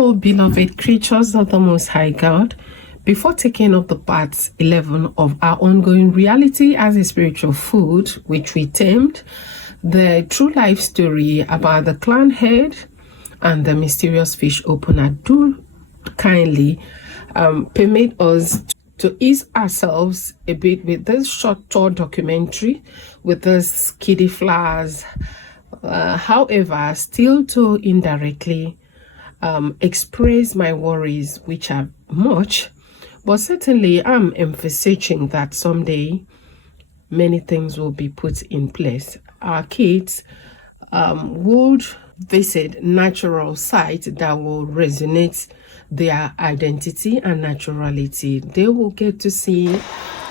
O beloved creatures of the Most High God, before taking up the part 11 of our ongoing reality as a spiritual food, which we termed the true life story about the clown head and the mysterious fish opener, do kindly permit us to ease ourselves a bit with this short tour documentary with this kiddie flowers. However, still to indirectly express my worries, which are much, but certainly I'm emphasizing that someday many things will be put in place. Our kids would visit natural sites that will resonate their identity and naturality. They will get to see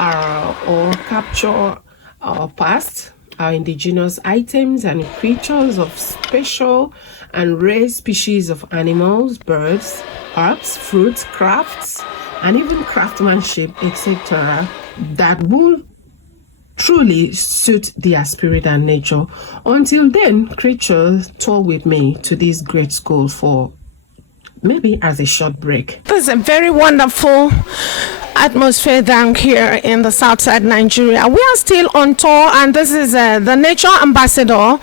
or capture our past, our indigenous items and creatures of special and rare species of animals, birds, herbs, fruits, crafts, and even craftsmanship, etc., that will truly suit their spirit and nature. Until then, creatures tour with me to this great school for maybe as a short break. This is a very wonderful atmosphere down here in the south side Nigeria. We are still on tour, and this is the nature ambassador.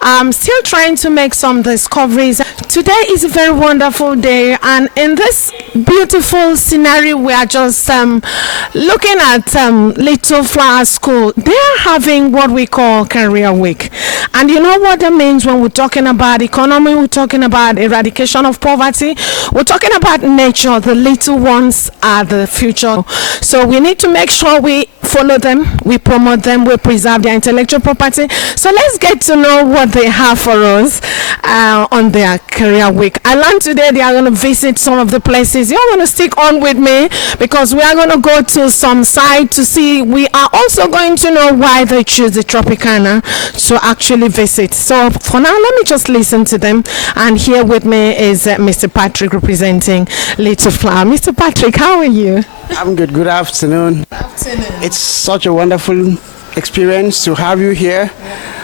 I'm still trying to make some discoveries. Today is a very wonderful day, and in this beautiful scenario we are just looking at Little Flower School. They are having what we call Career Week, and you know what that means when we're talking about economy, we're talking about eradication of poverty, we're talking about nature. The little ones are the future. So we need to make sure we follow them, we promote them, we preserve their intellectual property. So let's get to know what they have for us on their Career Week. I learned today they are going to visit some of the places. You're going to stick on with me because we are going to go to some site to see. We are also going to know why they choose the Tropicana to actually visit. So for now, let me just listen to them. And here with me is Mr. Patrick representing Little Flower. Mr. Patrick, how are you? I'm good. Good afternoon. Good afternoon. It's such a wonderful experience to have you here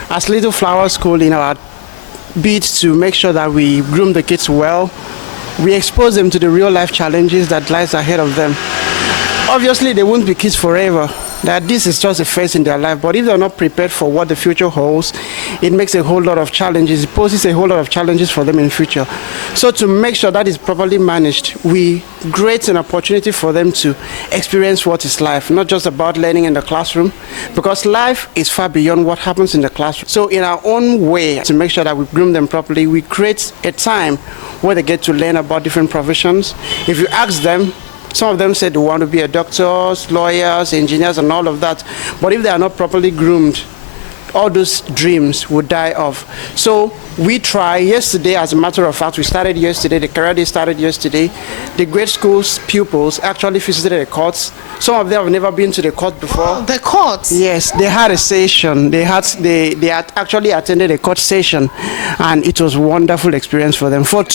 as Little Flower School in our bid to make sure that we groom the kids well. We expose them to the real life challenges that lies ahead of them. Obviously, they won't be kids forever. That this is just a phase in their life, but if they're not prepared for what the future holds, it makes a whole lot of challenges. It poses a whole lot of challenges for them in the future. So to make sure that is properly managed, we create an opportunity for them to experience what is life, not just about learning in the classroom, because life is far beyond what happens in the classroom. So in our own way, to make sure that we groom them properly, we create a time where they get to learn about different professions. If you ask them, some of them said they want to be doctors, lawyers, engineers, and all of that. But if they are not properly groomed, all those dreams would die off. So we try yesterday, as a matter of fact, we started yesterday, the career day started yesterday. The grade school's pupils actually visited the courts. Some of them have never been to the court before. Oh, the courts? Yes, they had a session. They had actually attended a court session, and it was a wonderful experience for them. For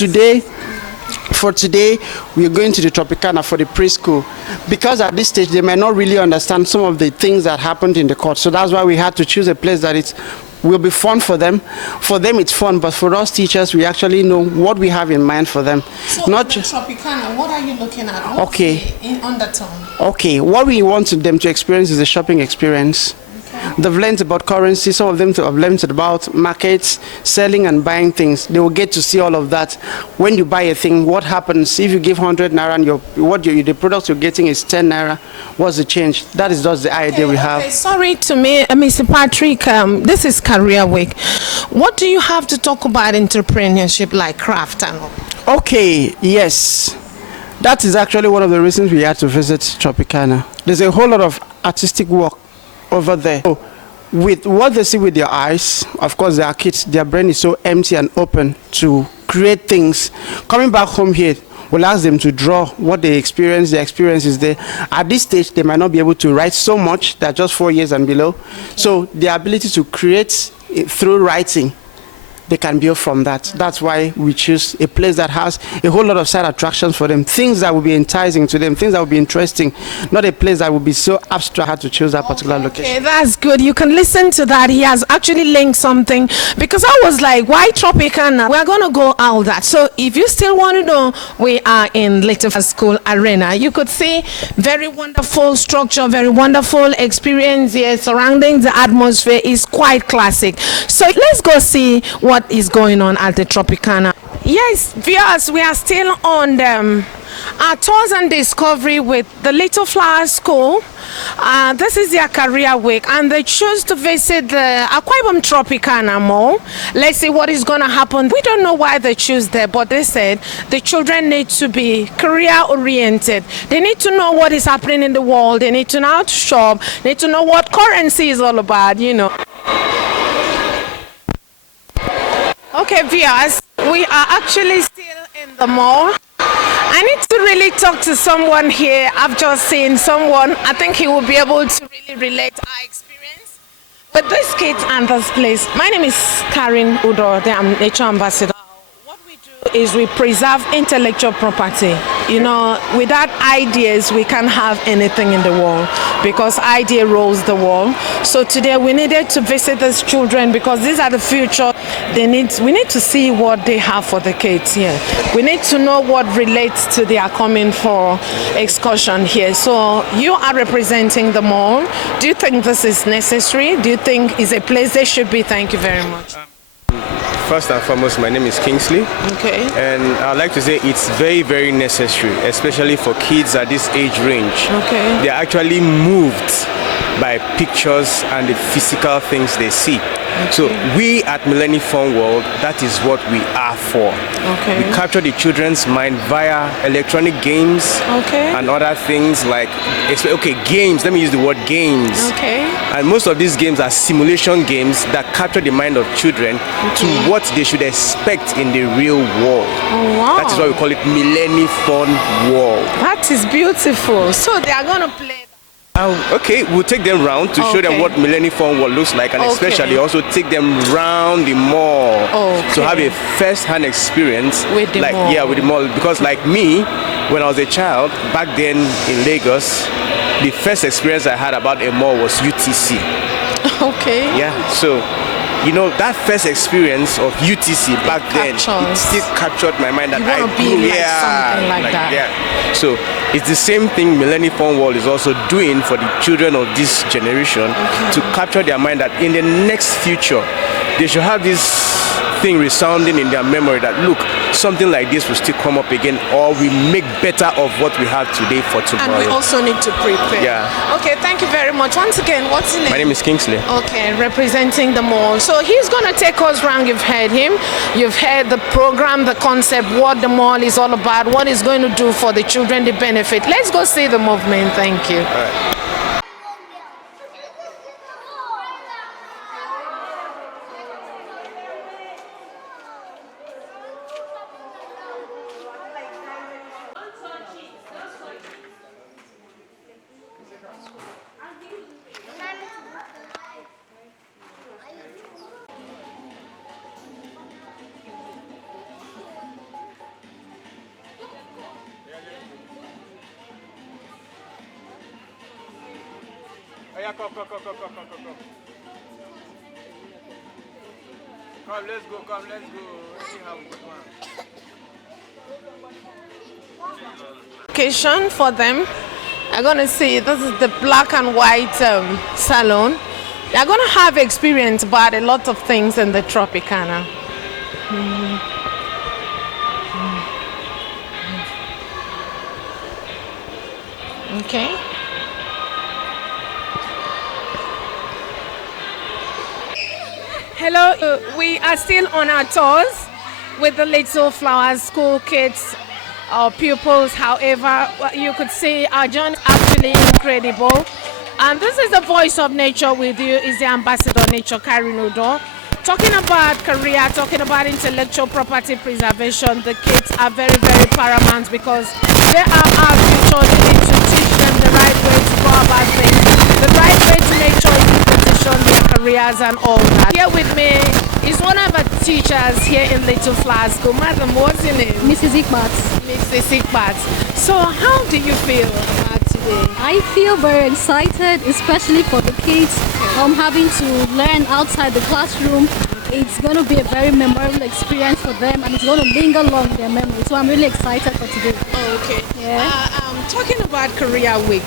today, we are going to the Tropicana for the preschool, because at this stage they may not really understand some of the things that happened in the court. So that's why we had to choose a place that will be fun for them. For them it's fun, but for us teachers, we actually know what we have in mind for them. So not just Tropicana, what are you looking at? What's okay, in undertone? Okay, what we want them to experience is a shopping experience. They've learned about currency. Some of them have learned about markets, selling and buying things. They will get to see all of that. When you buy a thing, what happens if you give 100 naira and the product you're getting is 10 naira? What's the change? That is just the idea we have. Okay, sorry to me, Mr. Patrick. This is Career Week. What do you have to talk about entrepreneurship, like craft and all? Okay, yes. That is actually one of the reasons we had to visit Tropicana. There's a whole lot of artistic work over there. So with what they see with their eyes, of course, their kids, their brain is so empty and open to create things. Coming back home here, we'll ask them to draw what they experience. Their experience is there. At this stage, they might not be able to write so much. They're just 4 years and below. Okay. So the ability to create through writing they can build from that. That's why we choose a place that has a whole lot of side attractions for them, things that will be enticing to them, things that will be interesting, not a place that will be so abstract. Had to choose that particular location. Okay, that's good. You can listen to that. He has actually linked something, because I was like, why Tropicana? We're going to go all that. So if you still want to know, we are in Little School Arena. You could see very wonderful structure, very wonderful experience here surrounding. The atmosphere is quite classic. So let's go see what is going on at the Tropicana. Yes, viewers, we are still on our tours and discovery with the Little Flower School. This is their career week, and they choose to visit the Aquarium Tropicana Mall. Let's see what is going to happen. We don't know why they choose there, but they said the children need to be career oriented. They need to know what is happening in the world. They need to know how to shop. They need to know what currency is all about, you know. Okay, viewers, we are actually still in the mall. I need to really talk to someone here. I've just seen someone. I think he will be able to really relate our experience with this kids and this place. My name is Karen Udo. I'm Nature Ambassador. What we do is we preserve intellectual property. You know, without ideas, we can't have anything in the world, because idea rules the world. So today we needed to visit these children, because these are the future. We need to see what they have for the kids here. We need to know what relates to their coming for excursion here. So you are representing the mall. Do you think this is necessary? Do you think it's a place they should be? Thank you very much. First and foremost, my name is Kingsley. Okay. And I'd like to say it's very, very necessary, especially for kids at this age range. Okay. They're actually moved by pictures and the physical things they see. Okay. So we at Millennium Fun World, that is what we are for. Okay. We capture the children's mind via electronic games, okay, and other things like, games, let me use the word games. Okay. And most of these games are simulation games that capture the mind of children, okay, to what they should expect in the real world. Oh, wow. That is why we call it Millennium Fun World. That is beautiful. So they are going to play. Okay, we'll take them round to show them what Millennium Fun World looks like, and especially also take them round the mall to have a first-hand experience with the mall. Yeah, with the mall. Because like me, when I was a child back then in Lagos, the first experience I had about a mall was UTC. Okay. Yeah, so you know, that first experience of UTC back then, it still captured my mind that I grew, something like that. Yeah. So it's the same thing Millennium Fun World is also doing for the children of this generation, to capture their mind that in the next future, they should have this thing resounding in their memory that, look, something like this will still come up again, or we make better of what we have today for tomorrow. And we also need to prepare. Yeah. Okay, thank you very much. Once again, what's your name? My name is Kingsley. Okay, representing the mall. So he's going to take us around. You've heard him. You've heard the program, the concept, what the mall is all about, what it's going to do for the children, the benefit. Let's go see the movement. Thank you. All right. Come. Come, let's go. Anyhow, Location for them. I'm going to see, this is the black and white salon. They're going to have experience about a lot of things in the Tropicana. Okay. Hello, we are still on our tours with the Little Flower School kids, our pupils. However, you could see our journey is actually incredible. And this is the voice of nature with you, is the ambassador nature, Karen Udo. Talking about career, talking about intellectual property preservation, the kids are very, very paramount, because they are our future. They need to teach them the right way to go about things, the right way to make sure you position their careers and all that. Here with me is one of our teachers here in Little Flower School. Madam, what's your name? Mrs. Ikbat. Mrs. Ikbat. So how do you feel today? I feel very excited, especially for the kids. Having to learn outside the classroom. It's going to be a very memorable experience for them, and it's going to linger long in their memory. So I'm really excited for today. Oh, okay. Yeah. Talking about Career Week,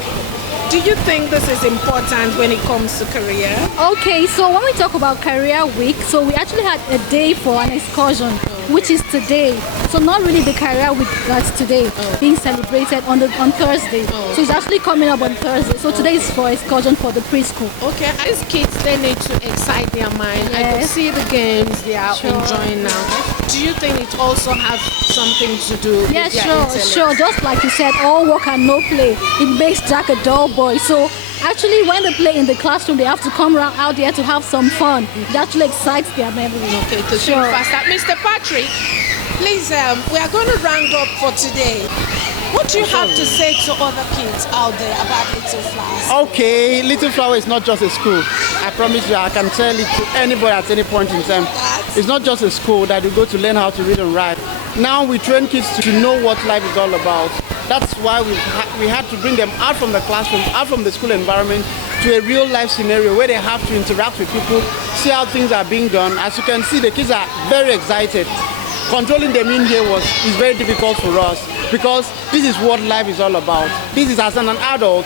do you think this is important when it comes to career? Okay, so when we talk about Career Week, so we actually had a day for an excursion, which is today. So not really the Career Week that's today, being celebrated on Thursday. So it's actually coming up on Thursday. So today is for excursion for the preschool. Okay, as kids, they need to excite their mind. I could Yes. see the games they are Sure. enjoying now. Do you think it also has something to do with Yes, their sure, intellect? sure. Just like you said, all work and no play. It makes Jack a dull boy. So actually, when they play in the classroom, they have to come out there to have some fun. It actually excites their memory. Okay, to think faster. Mr. Patrick, please, we are going to round up for today. What do you have to say to other kids out there about Little Flowers? Okay, Little Flower is not just a school. I promise you, I can tell it to anybody at any point in time. It's not just a school that you go to learn how to read and write. Now we train kids to know what life is all about. That's why we had to bring them out from the classroom, out from the school environment, to a real life scenario where they have to interact with people, see how things are being done. As you can see, the kids are very excited. Controlling them in here is very difficult for us because this is what life is all about. This is, as an adult,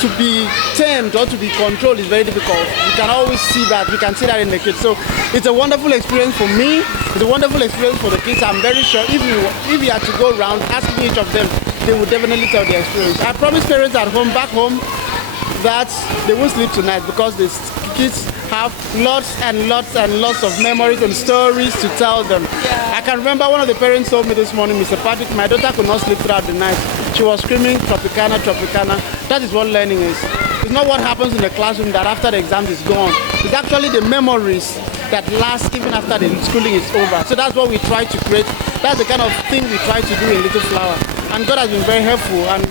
to be tamed or to be controlled is very difficult. We can always see that. We can see that in the kids. So it's a wonderful experience for me. It's a wonderful experience for the kids. I'm very sure if we had to go around asking each of them, they would definitely tell their experience. I promise parents at home, back home, that they won't sleep tonight because the kids have lots and lots and lots of memories and stories to tell them. I can remember one of the parents told me this morning, Mr. Patrick, my daughter could not sleep throughout the night. She was screaming, Tropicana, Tropicana. That is what learning is. It's not what happens in the classroom that after the exam is gone. It's actually the memories that last even after the schooling is over. So that's what we try to create. That's the kind of thing we try to do in Little Flower. And God has been very helpful and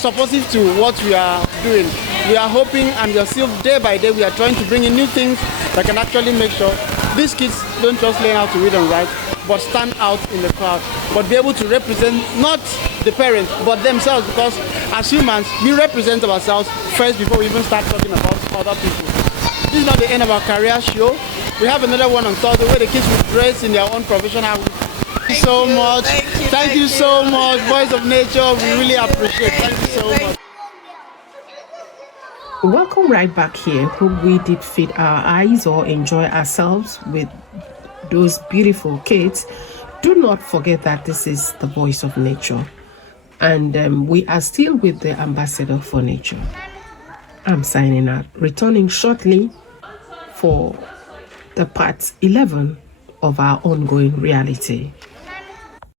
supportive to what we are doing. We are hoping, and we are still day by day, we are trying to bring in new things that can actually make sure these kids don't just learn how to read and write, but stand out in the crowd, but be able to represent not the parents, but themselves, because as humans, we represent ourselves first before we even start talking about other people. This is not the end of our career show. We have another one on Thursday where the kids will dress in their own profession. Thank you so much. Thank you so much, Voice of Nature. We really appreciate it. Thank you so much. Welcome right back here. Hope we did feed our eyes or enjoy ourselves with those beautiful kids. Do not forget that this is the Voice of Nature, and we are still with the Ambassador for Nature. I'm signing out, returning shortly for the part 11 of our ongoing reality.